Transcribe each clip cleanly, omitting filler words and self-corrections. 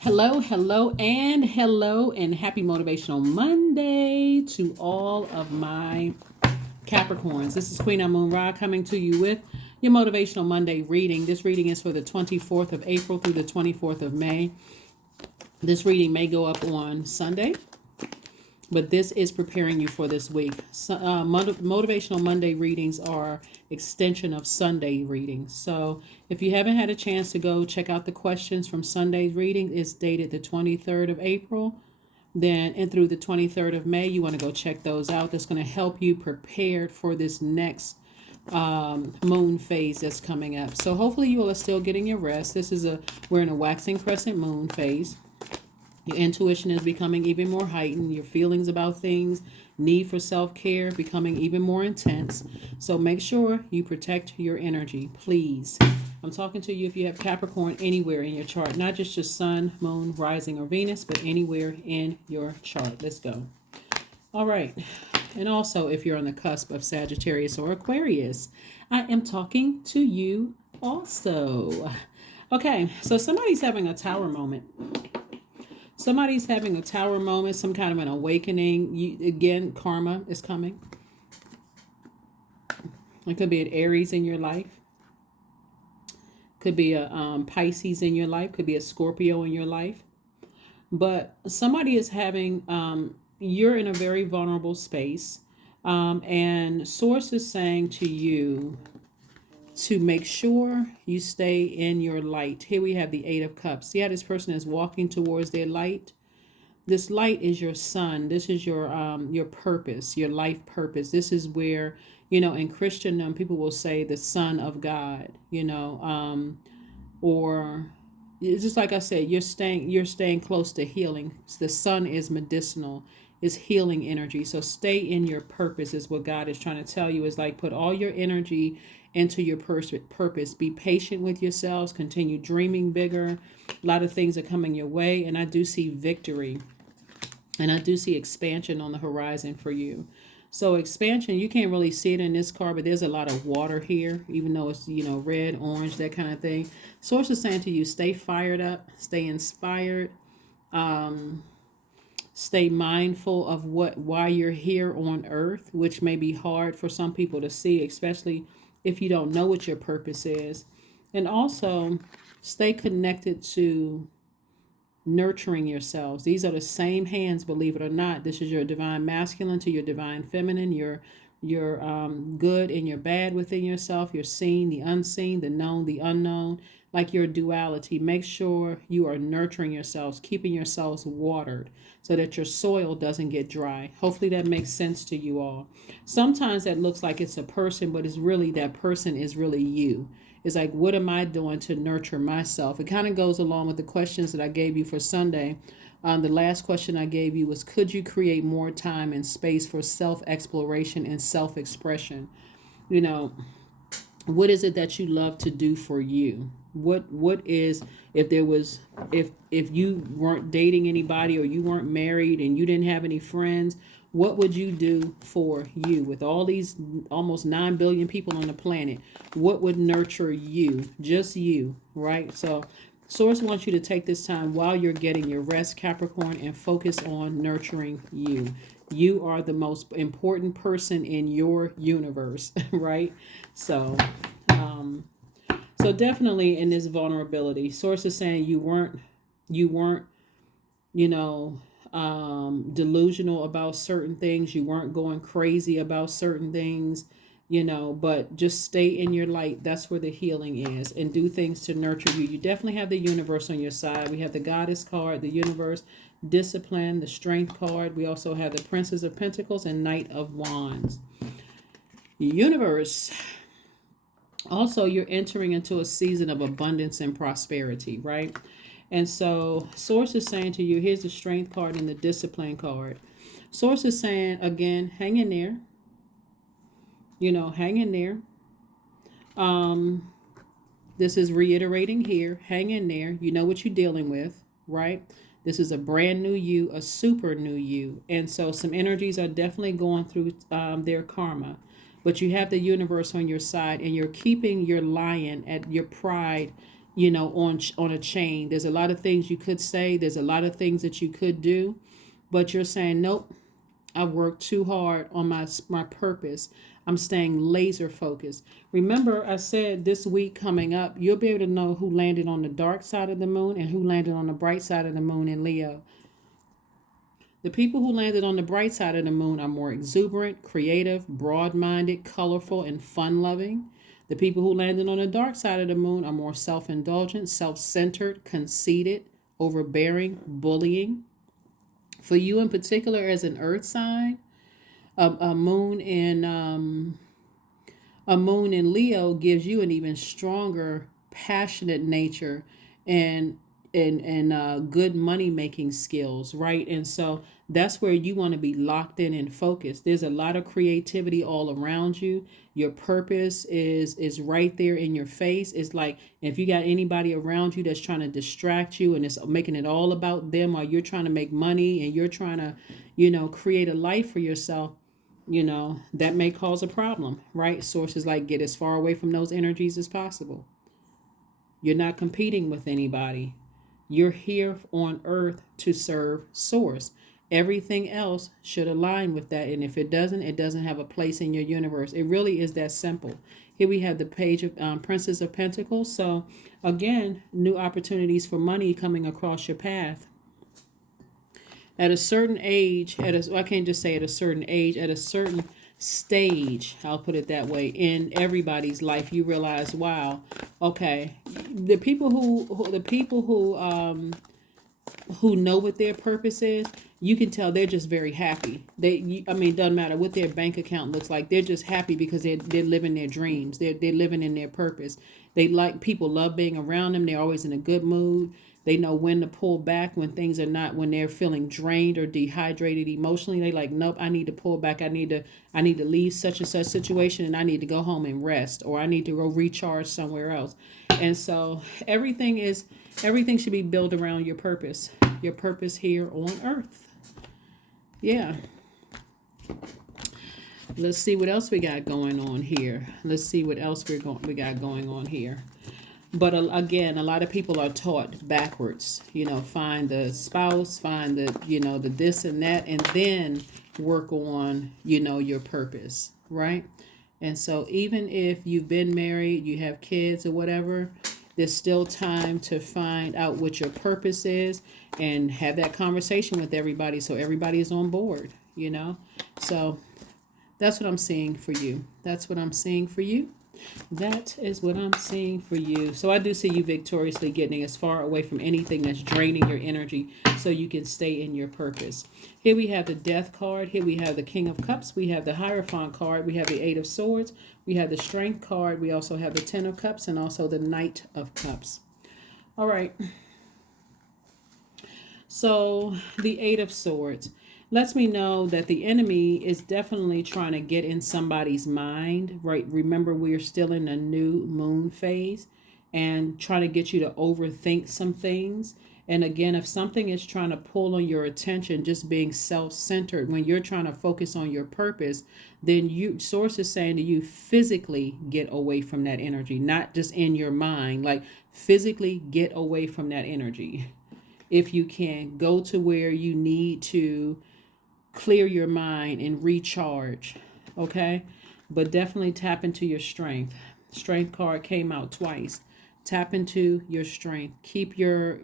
Hello, hello, and happy Motivational Monday to all of my Capricorns. This is Queen Moon Ra coming to you with your Motivational Monday reading. This reading is for the 24th of April through the 24th of May. This reading may go up on Sunday, but this is preparing you for this week. Motivational Monday readings are extension of Sunday readings. So if you haven't had a chance to go check out the questions from Sunday's reading, it's dated the 23rd of April. Then and through the 23rd of May, you want to go check those out. That's going to help you prepared for this next moon phase that's coming up. So hopefully you all are still getting your rest. We're in a waxing crescent moon phase. Your intuition is becoming even more heightened. Your feelings about things, need for self-care becoming even more intense. So make sure you protect your energy, please. I'm talking to you if you have Capricorn anywhere in your chart, not just your sun, moon, rising, or Venus, but anywhere in your chart. Let's go. All right. And also, if you're on the cusp of Sagittarius or Aquarius, I am talking to you also. Okay, so somebody's having a tower moment. Somebody's having a tower moment, some kind of an awakening. Again, karma is coming. It could be an Aries in your life. Could be a Pisces in your life. Could be a Scorpio in your life. But somebody is having, you're in a very vulnerable space. And Source is saying to you to make sure you stay in your light. Here we have the Eight of Cups. Yeah, this person is walking towards their light. This light is your sun. This is your purpose, your life purpose. This is where, in Christendom, people will say the Son of God, or it's just like I said, you're staying close to healing. The sun is medicinal, is healing energy. So stay in your purpose is what God is trying to tell you. Is like put all your energy into your purpose. Be patient with yourselves. Continue dreaming bigger. A lot of things are coming your way, and I do see victory, and I do see expansion on the horizon for you. So expansion, you can't really see it in this card, but there's a lot of water here, even though it's, red, orange, that kind of thing. Source is saying to you, stay fired up, stay inspired, stay mindful of why you're here on earth, which may be hard for some people to see, especially if you don't know what your purpose is. And also stay connected to nurturing yourselves. These are the same hands, believe it or not. This is your divine masculine to your divine feminine, your good and your bad within yourself, your seen, the unseen, the known, the unknown, like your duality. Make sure you are nurturing yourselves, keeping yourselves watered so that your soil doesn't get dry. Hopefully that makes sense to you all. Sometimes that looks like it's a person, but it's really that person is really you. It's like, what am I doing to nurture myself? It kind of goes along with the questions that I gave you for Sunday. The last question I gave you was, could you create more time and space for self-exploration and self-expression? What is it that you love to do for you? What is, if you weren't dating anybody, or you weren't married and you didn't have any friends, what would you do for you? With all these almost 9 billion people on the planet, what would nurture you? Just you, right? So Source wants you to take this time while you're getting your rest, Capricorn, and focus on nurturing you. You are the most important person in your universe, right? So definitely in this vulnerability, Source is saying you weren't, delusional about certain things. You weren't going crazy about certain things, but just stay in your light. That's where the healing is, and do things to nurture you. You definitely have the universe on your side. We have the Goddess card, the universe, discipline, the strength card. We also have the Princess of Pentacles and Knight of Wands. Universe. Also, you're entering into a season of abundance and prosperity, right? And so Source is saying to you, here's the strength card and the discipline card. Source is saying, again, hang in there. Hang in there. This is reiterating here. Hang in there. You know what you're dealing with, right? This is a brand new you, a super new you. And so some energies are definitely going through their karma. But you have the universe on your side, and you're keeping your lion at your pride, on a chain. There's a lot of things you could say. There's a lot of things that you could do, but you're saying, nope, I worked too hard on my purpose. I'm staying laser focused. Remember, I said this week coming up, you'll be able to know who landed on the dark side of the moon and who landed on the bright side of the moon in Leo. The people who landed on the bright side of the moon are more exuberant, creative, broad-minded, colorful, and fun-loving. The people who landed on the dark side of the moon are more self-indulgent, self-centered, conceited, overbearing, bullying. For you in particular, as an earth sign, a moon in Leo gives you an even stronger, passionate nature and good money making skills, right? And so that's where you want to be locked in and focused. There's a lot of creativity all around you. Your purpose is right there in your face. It's like if you got anybody around you that's trying to distract you and it's making it all about them, while you're trying to make money and you're trying to, create a life for yourself, that may cause a problem, right? Sources like get as far away from those energies as possible. You're not competing with anybody. You're here on earth to serve source. Everything else should align with that. And if it doesn't have a place in your universe. It really is that simple. Here we have the page of Princess of Pentacles. So again, new opportunities for money coming across your path. At a certain age, I can't just say at a certain age, at a certain stage, I'll put it that way, in everybody's life, you realize, wow, okay, the people who know what their purpose is, you can tell they're just very happy. Doesn't matter what their bank account looks like. They're just happy because they're living their dreams. They're living in their purpose. People love being around them. They're always in a good mood. They know when to pull back when when they're feeling drained or dehydrated emotionally. They like, nope, I need to pull back. I need to leave such and such situation and I need to go home and rest, or I need to go recharge somewhere else. And so everything should be built around your purpose here on earth. Yeah. Let's see what else we got going on here. We got going on here. But again, a lot of people are taught backwards. Find the spouse, find the this and that, and then work on, your purpose, right? And so even if you've been married, you have kids or whatever, there's still time to find out what your purpose is and have that conversation with everybody so everybody is on board, So that's what I'm seeing for you. That is what I'm seeing for you. So I do see you victoriously getting as far away from anything that's draining your energy so you can stay in your purpose. Here we have the Death card. Here we have the King of Cups. We have the Hierophant card. We have the Eight of Swords. We have the Strength card. We also have the Ten of Cups and also the Knight of Cups. All right. So the Eight of Swords lets me know that the enemy is definitely trying to get in somebody's mind, right? Remember, we're still in a new moon phase and trying to get you to overthink some things. And again, if something is trying to pull on your attention, just being self-centered, when you're trying to focus on your purpose, then source is saying to you, physically get away from that energy, not just in your mind, like physically get away from that energy. If you can, go to where you need to clear your mind and recharge, okay? But definitely tap into your strength. Strength card came out twice. Tap into your strength. Keep your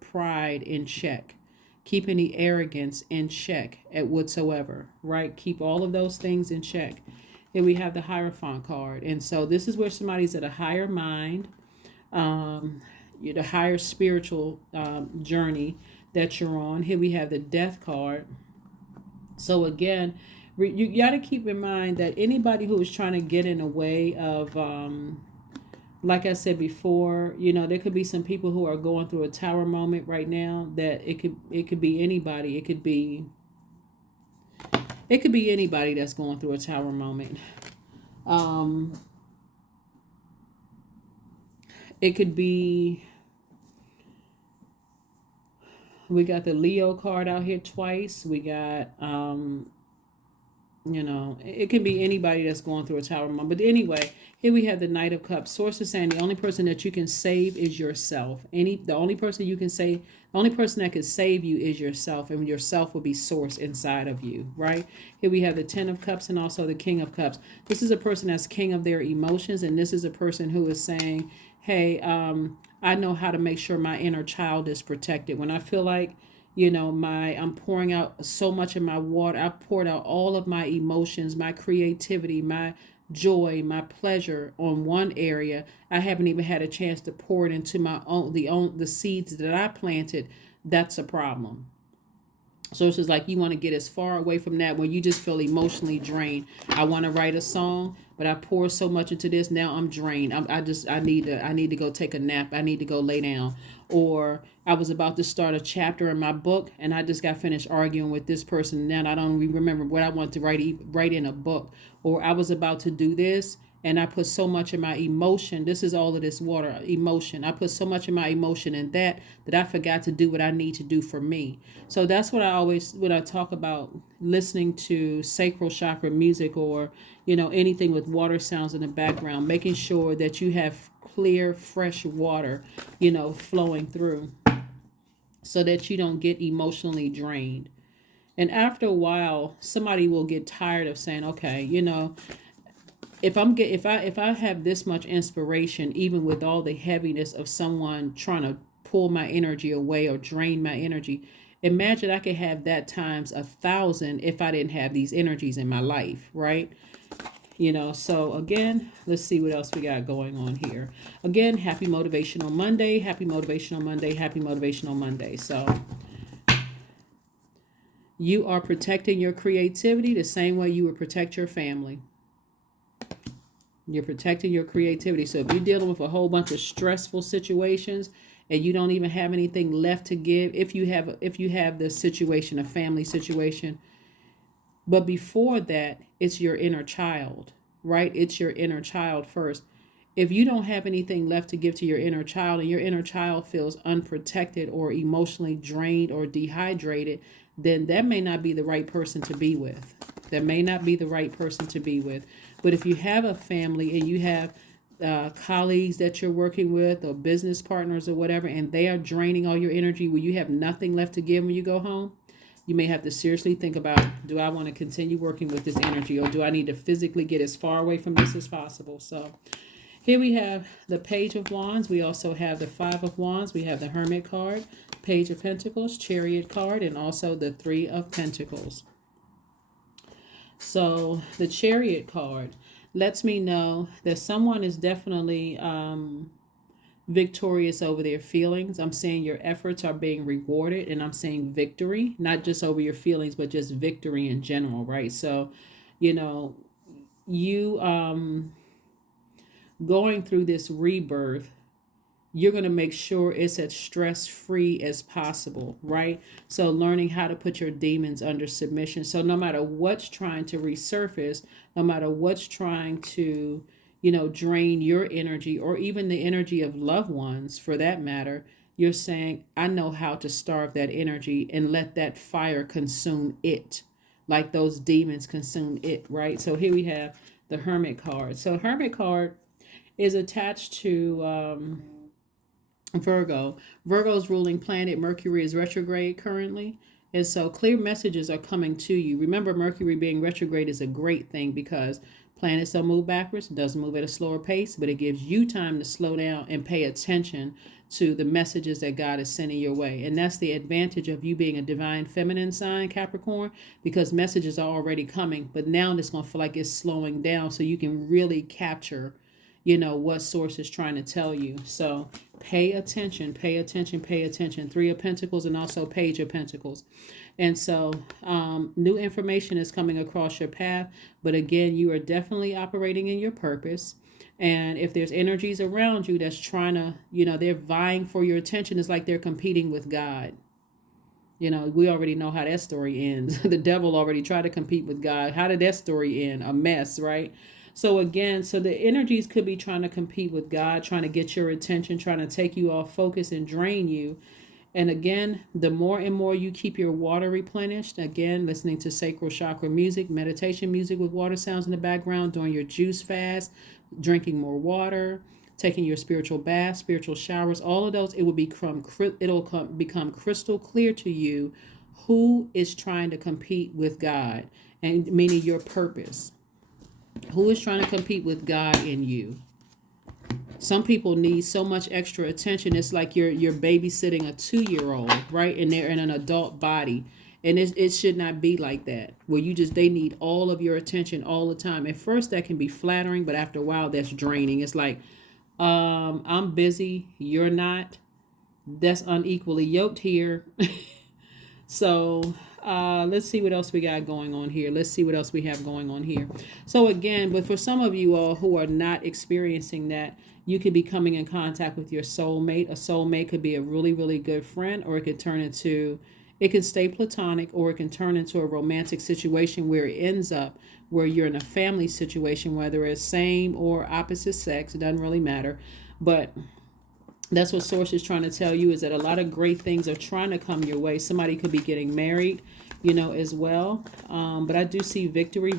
pride in check. Keep any arrogance in check at whatsoever, right? Keep all of those things in check. Here we have the Hierophant card. And so this is where somebody's at a higher mind, the higher spiritual journey that you're on. Here we have the Death card. So again, you got to keep in mind that anybody who is trying to get in the way of, like I said before, there could be some people who are going through a tower moment right now. That it could be anybody. It could be anybody that's going through a tower moment. It could be. We got the Leo card out here twice. We got It can be anybody that's going through a tower moment. But anyway, here we have the Knight of Cups. Source is saying the only person that you can save is yourself. The only person you can save, the only person that can save you is yourself, and yourself will be source inside of you, right? Here we have the Ten of Cups and also the King of Cups. This is a person that's king of their emotions, and this is a person who is saying, hey, I know how to make sure my inner child is protected. When I feel like I'm pouring out so much of my water. I've poured out all of my emotions, my creativity, my joy, my pleasure on one area. I haven't even had a chance to pour it into the seeds that I planted. That's a problem. So it's just like you want to get as far away from that when you just feel emotionally drained. I want to write a song, but I pour so much into this. Now I'm drained. I need to go take a nap. I need to go lay down. Or I was about to start a chapter in my book, and I just got finished arguing with this person. Now I don't even remember what I want to write in a book. Or I was about to do this, and I put so much of my emotion. This is all of this water, emotion. I put so much of my emotion in that I forgot to do what I need to do for me. So that's what when I talk about listening to sacral chakra music, or anything with water sounds in the background, making sure that you have clear, fresh water, flowing through, so that you don't get emotionally drained. And after a while, somebody will get tired of saying, okay, if I have this much inspiration, even with all the heaviness of someone trying to pull my energy away or drain my energy, imagine I could have that times 1,000 if I didn't have these energies in my life, right? So again, let's see what else we got going on here. Again, happy Motivational Monday, happy Motivational Monday, happy Motivational Monday. So you are protecting your creativity the same way you would protect your family. You're protecting your creativity. So if you're dealing with a whole bunch of stressful situations and you don't even have anything left to give, if you have the situation, a family situation, but before that, it's your inner child, right? It's your inner child first. If you don't have anything left to give to your inner child, and your inner child feels unprotected or emotionally drained or dehydrated, then that may not be the right person to be with. That may not be the right person to be with. But if you have a family and you have colleagues that you're working with, or business partners or whatever, and they are draining all your energy where you have nothing left to give when you go home, you may have to seriously think about, do I want to continue working with this energy, or do I need to physically get as far away from this as possible? So here we have the Page of Wands. We also have the Five of Wands. We have the Hermit card, Page of Pentacles, Chariot card, and also the Three of Pentacles. So the Chariot card lets me know that someone is definitely victorious over their feelings. I'm saying your efforts are being rewarded, and I'm saying victory, not just over your feelings, but just victory in general, right? So, you going through this rebirth, you're going to make sure it's as stress-free as possible, right? So learning how to put your demons under submission. So no matter what's trying to resurface, no matter what's trying to drain your energy, or even the energy of loved ones for that matter, you're saying, I know how to starve that energy and let that fire consume it, like those demons consume it, right? So here we have the Hermit card. So Hermit card is attached to Virgo. Virgo's ruling planet, Mercury, is retrograde currently. And so clear messages are coming to you. Remember, Mercury being retrograde is a great thing, because planets don't move backwards, it doesn't move at a slower pace, but it gives you time to slow down and pay attention to the messages that God is sending your way. And that's the advantage of you being a divine feminine sign, Capricorn, because messages are already coming, but now it's going to feel like it's slowing down, so you can really capture what source is trying to tell you. So pay attention, pay attention, pay attention. Three of Pentacles and also Page of Pentacles. And so new information is coming across your path. But again, you are definitely operating in your purpose. And if there's energies around you that's trying to, they're vying for your attention, it's like they're competing with God. We already know how that story ends. The devil already tried to compete with God. How did that story end? A mess, right? So again, so the energies could be trying to compete with God, trying to get your attention, trying to take you off focus and drain you. And again, the more and more you keep your water replenished, again, listening to sacral chakra music, meditation music with water sounds in the background, doing your juice fast, drinking more water, taking your spiritual baths, spiritual showers, all of those, become crystal clear to you who is trying to compete with God, and meaning your purpose. Who is trying to compete with God in you? Some people need so much extra attention. It's like you're babysitting a 2-year-old, right? And they're in an adult body. And it should not be like that, where they need all of your attention all the time. At first, that can be flattering, but after a while, that's draining. It's like, I'm busy, you're not. That's unequally yoked here. So let's see what else we got going on here. Let's see what else we have going on here. So again, but for some of you all who are not experiencing that, you could be coming in contact with your soulmate. A soulmate could be a really, really good friend, or it can stay platonic, or it can turn into a romantic situation where it ends up where you're in a family situation, whether it's same or opposite sex. It doesn't really matter. But that's what Source is trying to tell you, is that a lot of great things are trying to come your way. Somebody could be getting married, as well. But I do see victory,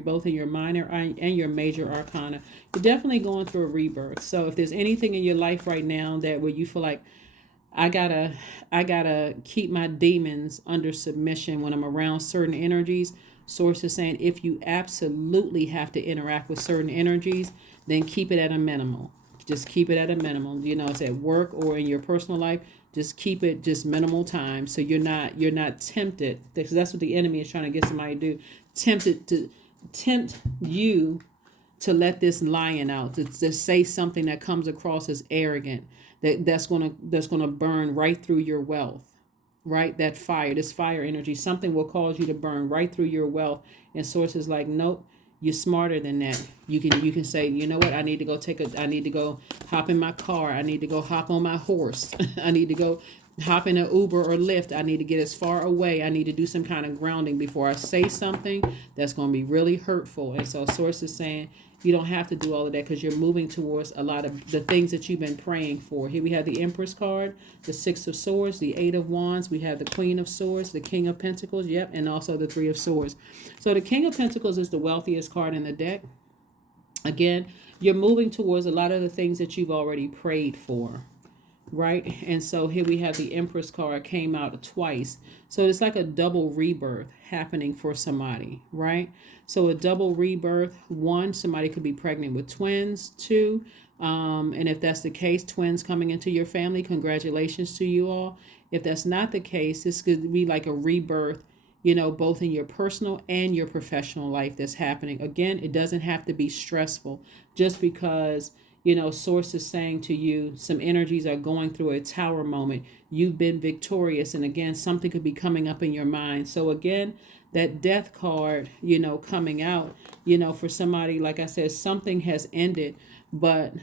both in your minor and your major arcana. You're definitely going through a rebirth. So if there's anything in your life right now where you feel like, I gotta keep my demons under submission when I'm around certain energies, Source is saying if you absolutely have to interact with certain energies, then keep it at a minimal. Just keep it at a minimum. It's at work or in your personal life. Just keep it just minimal time, so you're not tempted. Because that's what the enemy is trying to get somebody to do. Tempt you to let this lion out, to say something that comes across as arrogant, that's gonna burn right through your wealth. Right? This fire energy, something will cause you to burn right through your wealth. And Source is like, nope. You're smarter than that. You can say, you know what? I need to go hop in my car. I need to go hop on my horse. I need to go hop in an Uber or Lyft. I need to get as far away. I need to do some kind of grounding before I say something that's going to be really hurtful. And so Source is saying you don't have to do all of that, because you're moving towards a lot of the things that you've been praying for. Here we have the Empress card, the Six of Swords, the Eight of Wands. We have the Queen of Swords, the King of Pentacles, and also the Three of Swords. So the King of Pentacles is the wealthiest card in the deck. Again, you're moving towards a lot of the things that you've already prayed for. Right? And so here we have the Empress card came out twice. So it's like a double rebirth happening for somebody, right? So a double rebirth. 1, somebody could be pregnant with twins. 2, and if that's the case, twins coming into your family, congratulations to you all. If that's not the case, this could be like a rebirth, both in your personal and your professional life that's happening. Again, it doesn't have to be stressful, just because Source is saying to you, some energies are going through a tower moment. You've been victorious. And again, something could be coming up in your mind. So again, that Death card, coming out, for somebody, like I said, something has ended. But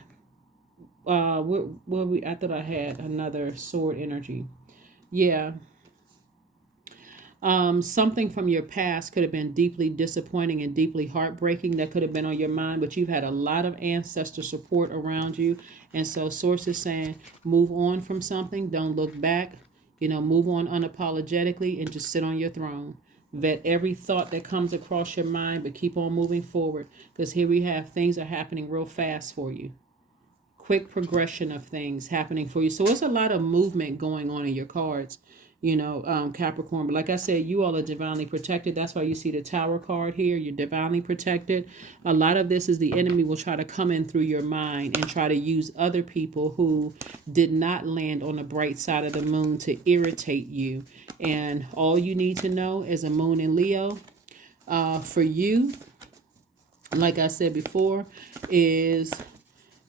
I thought I had another sword energy. Yeah. Something from your past could have been deeply disappointing and deeply heartbreaking that could have been on your mind, but you've had a lot of ancestor support around you. And so Source is saying, move on from something. Don't look back, move on unapologetically and just sit on your throne. Vet every thought that comes across your mind, but keep on moving forward, because here we have things are happening real fast for you. Quick progression of things happening for you. So it's a lot of movement going on in your cards. Capricorn. But like I said, you all are divinely protected. That's why you see the Tower card here. You're divinely protected. A lot of this is the enemy will try to come in through your mind and try to use other people who did not land on the bright side of the moon to irritate you. And all you need to know is a moon in Leo, for you, like I said before, is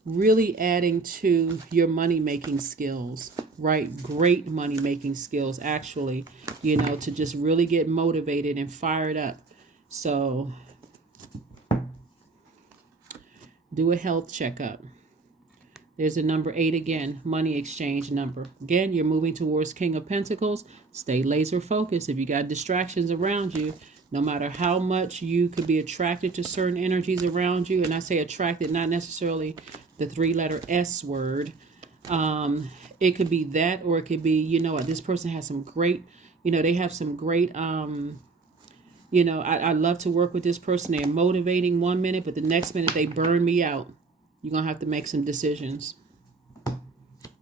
really adding to your money-making skills, right? Great money-making skills, actually, to just really get motivated and fired up. So do a health checkup. There's a number 8 again, money exchange number. Again, you're moving towards King of Pentacles. Stay laser focused. If you got distractions around you, no matter how much you could be attracted to certain energies around you, and I say attracted, not necessarily the 3-letter S word, It could be that, or it could be, this person has some great, they have some great, I love to work with this person. They're motivating 1 minute, but the next minute they burn me out. You're going to have to make some decisions.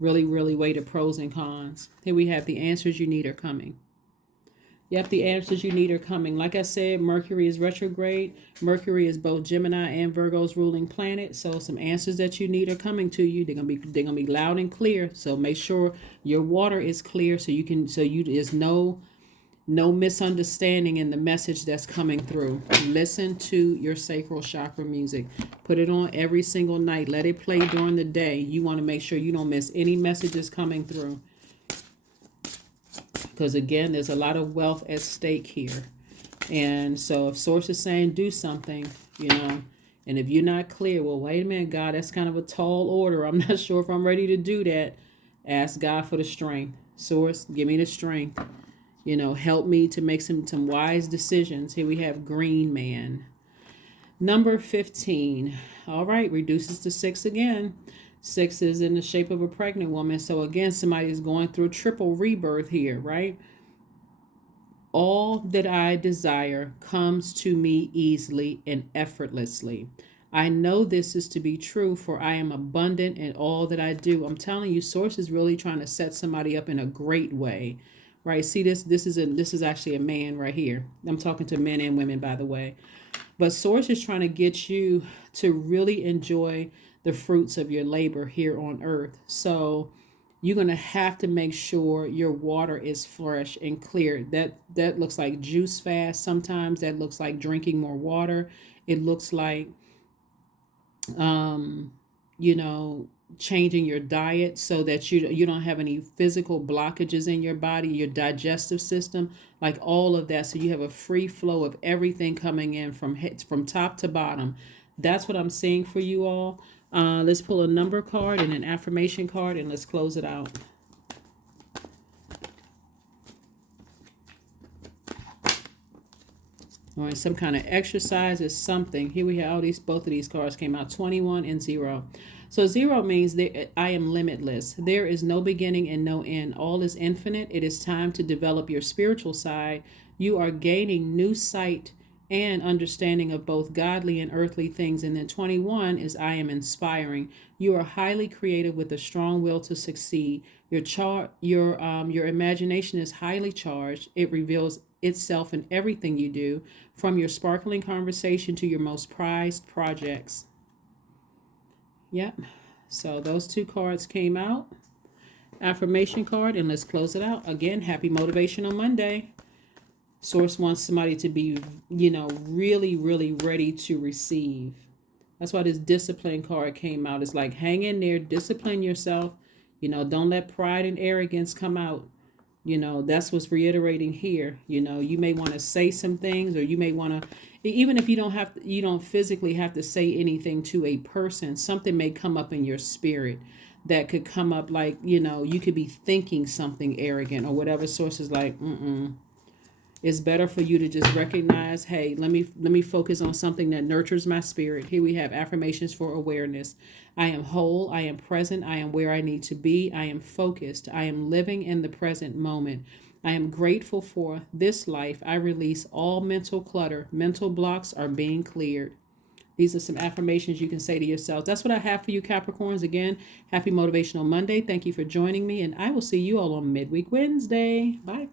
Really, really weigh the pros and cons. Here we have the answers you need are coming. Yep, the answers you need are coming. Like I said, Mercury is retrograde. Mercury is both Gemini and Virgo's ruling planet. So some answers that you need are coming to you. They're gonna be loud and clear. So make sure your water is clear there's no misunderstanding in the message that's coming through. Listen to your sacral chakra music. Put it on every single night. Let it play during the day. You want to make sure you don't miss any messages coming through. Because again, there's a lot of wealth at stake here. And so if source is saying do something, and if you're not clear, well, wait a minute, God, that's kind of a tall order. I'm not sure if I'm ready to do that. Ask God for the strength. Source, give me the strength. Help me to make some wise decisions. Here we have Green Man. Number 15. All right, reduces to 6 again. 6 is in the shape of a pregnant woman. So again, somebody is going through a triple rebirth here, right? All that I desire comes to me easily and effortlessly. I know this is to be true, for I am abundant in all that I do. I'm telling you, Source is really trying to set somebody up in a great way. Right? See, this is actually a man right here. I'm talking to men and women, by the way. But Source is trying to get you to really enjoy the fruits of your labor here on earth. So you're going to have to make sure your water is fresh and clear. That looks like juice fast. Sometimes that looks like drinking more water. It looks like, changing your diet so that you don't have any physical blockages in your body, your digestive system, like all of that. So you have a free flow of everything coming in from top to bottom. That's what I'm seeing for you all. Let's pull a number card and an affirmation card, and let's close it out. All right, some kind of exercise is something. Here we have both of these cards came out, 21 and 0. So 0 means I am limitless. There is no beginning and no end. All is infinite. It is time to develop your spiritual side. You are gaining new sight and understanding of both godly and earthly things. And then 21 is I am inspiring. You are highly creative with a strong will to succeed. Your imagination is highly charged. It reveals itself in everything you do, from your sparkling conversation to your most prized projects. Yep. So those two cards came out. Affirmation card, and let's close it out. Again, happy Motivational Monday. Source wants somebody to be, really, really ready to receive. That's why this discipline card came out. It's like, hang in there, discipline yourself. Don't let pride and arrogance come out. That's what's reiterating here. You may want to say some things, or you may want to, even if you don't physically have to say anything to a person, something may come up in your spirit that could come up like, you could be thinking something arrogant or whatever. Source is like, It's better for you to just recognize, hey, let me focus on something that nurtures my spirit. Here we have affirmations for awareness. I am whole. I am present. I am where I need to be. I am focused. I am living in the present moment. I am grateful for this life. I release all mental clutter. Mental blocks are being cleared. These are some affirmations you can say to yourself. That's what I have for you, Capricorns. Again, happy Motivational Monday. Thank you for joining me, and I will see you all on Midweek Wednesday. Bye.